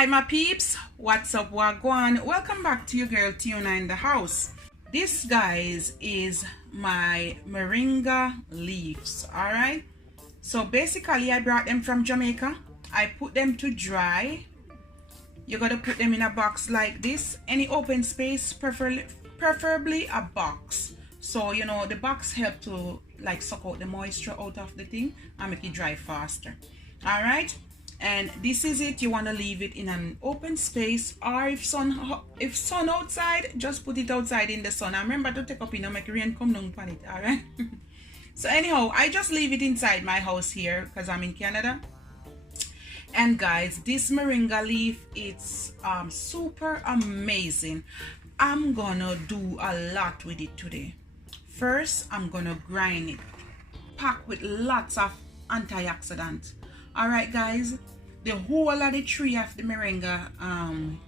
Hi my peeps, what's up, wagwan? Welcome back to your girl Tiona in the house. This, guys, is my moringa leaves. All right, so basically I brought them from Jamaica. I put them to dry. You gotta put them in a box like this, any open space, preferably a box, so you know the box help to like suck out the moisture out of the thing and make it dry faster. All right, and this is it. You want to leave it in an open space, or if sun outside, just put it outside in the sun, and remember to take up, you know, make rain come down upon it. All right. So anyhow, I just leave it inside my house here because I'm in Canada. And guys, this moringa leaf, it's super amazing. I'm gonna do a lot with it today. First, I'm gonna grind it, packed with lots of antioxidants. All right guys, the whole of the tree of the moringa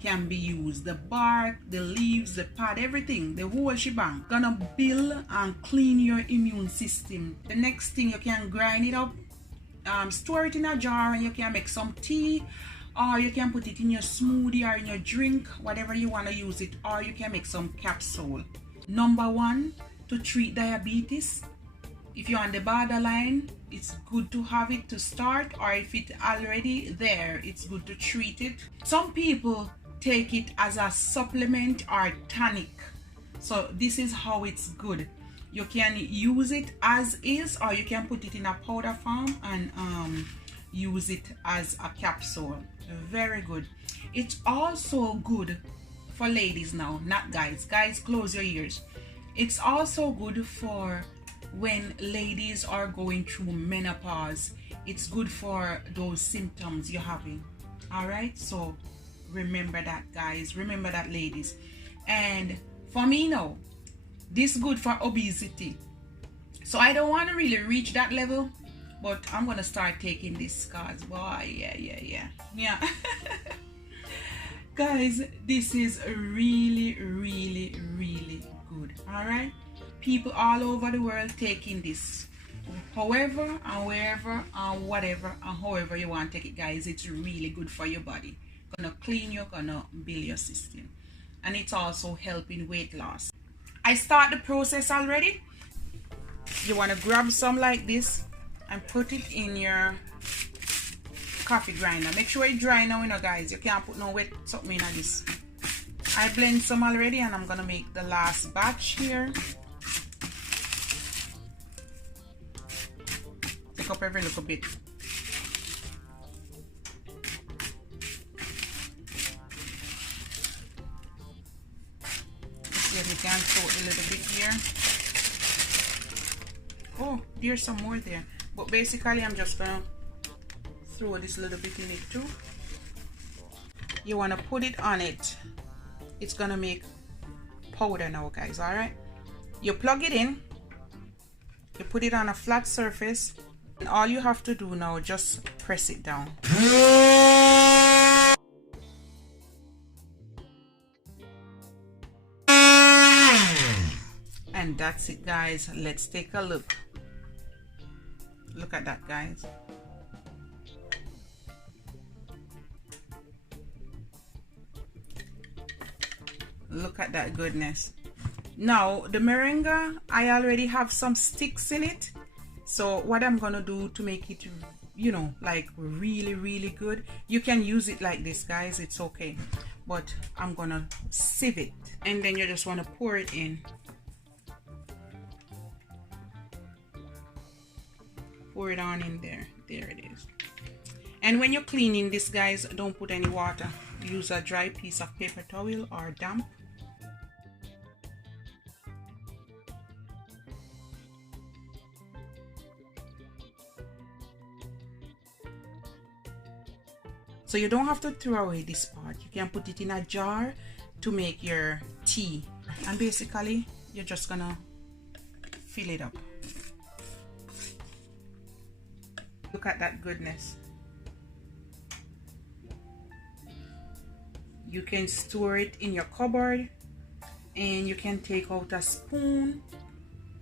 can be used. The bark, the leaves, the pod, everything, the whole shebang. Gonna build and clean your immune system. The next thing, you can grind it up, store it in a jar, and you can make some tea, or you can put it in your smoothie or in your drink, whatever you want to use it, or you can make some capsule. Number one, to treat diabetes. If you're on the borderline, it's good to have it to start, or if it's already there, it's good to treat it. Some people take it as a supplement or tonic, so this is how it's good. You can use it as is, or you can put it in a powder form and use it as a capsule. Very good. It's also good for ladies now, not guys. Guys, close your ears. It's also good for when ladies are going through menopause. It's good for those symptoms you're having. All right, so remember that, guys. Remember that, ladies. And for me now, this is good for obesity. So I don't want to really reach that level, but I'm gonna start taking this cause boy, yeah. Guys, this is really good. All right, people all over the world taking this, however and wherever and whatever and however you want to take it, guys. It's really good for your body. Gonna clean you, gonna build your system, and it's also helping weight loss. I start the process already. You want to grab some like this and put it in your coffee grinder. Make sure it's dry now, you know, guys. You can't put no wet something in this. I blend some already, and I'm gonna make the last batch here. Take up every little bit. You can throw it a little bit here. Oh, there's some more there, but basically I'm just gonna throw this little bit in it too. You want to put it on it. It's gonna make powder now, guys. All right, you plug it in, you put it on a flat surface, and all you have to do now, just press it down. And that's it, guys. Let's take a look. Look at that, guys. Look at that goodness. Now the moringa, I already have some sticks in it, so what I'm gonna do to make it, you know, like really good, you can use it like this, guys. It's okay, but I'm gonna sieve it, and then you just want to pour it in. Pour it on in there. There it is. And when you're cleaning this, guys, don't put any water. Use a dry piece of paper towel or damp. So you don't have to throw away this part. You can put it in a jar to make your tea. And basically, you're just gonna fill it up. Look at that goodness. You can store it in your cupboard, and you can take out a spoon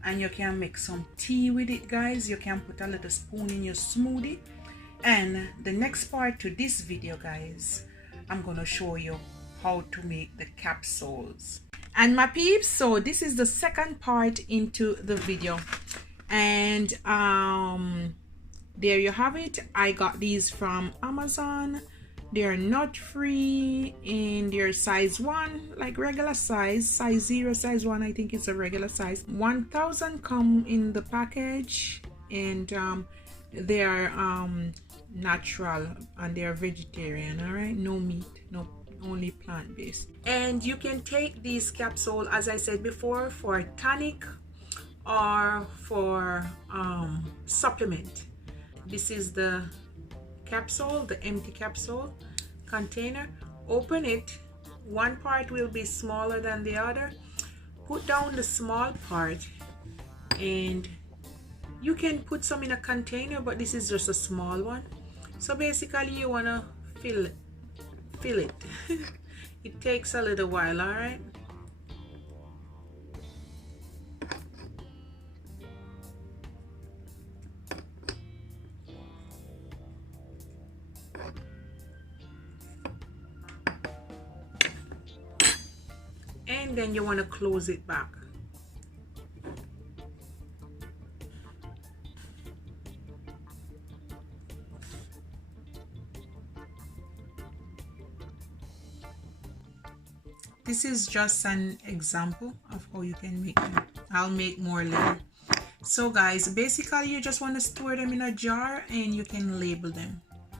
and you can make some tea with it, guys. You can put a little spoon in your smoothie. And the next part to this video, guys, I'm gonna show you how to make the capsules. And my peeps, so this is the second part into the video, and there you have it. I got these from Amazon. They're nut free and they're size 1, like regular size 0, size 1. I think it's a regular size. 1,000 come in the package, and they are natural and they are vegetarian. All right, no meat, no, only plant-based. And you can take these capsules, as I said before, for tonic or for supplement. This is the capsule, the empty capsule container. Open it. One part will be smaller than the other. Put down the small part, and you can put some in a container, but this is just a small one. So basically you want to fill it. It takes a little while. All right, and then you want to close it back. This is just an example of how you can make them. I'll make more later. So guys, basically you just want to store them in a jar and you can label them.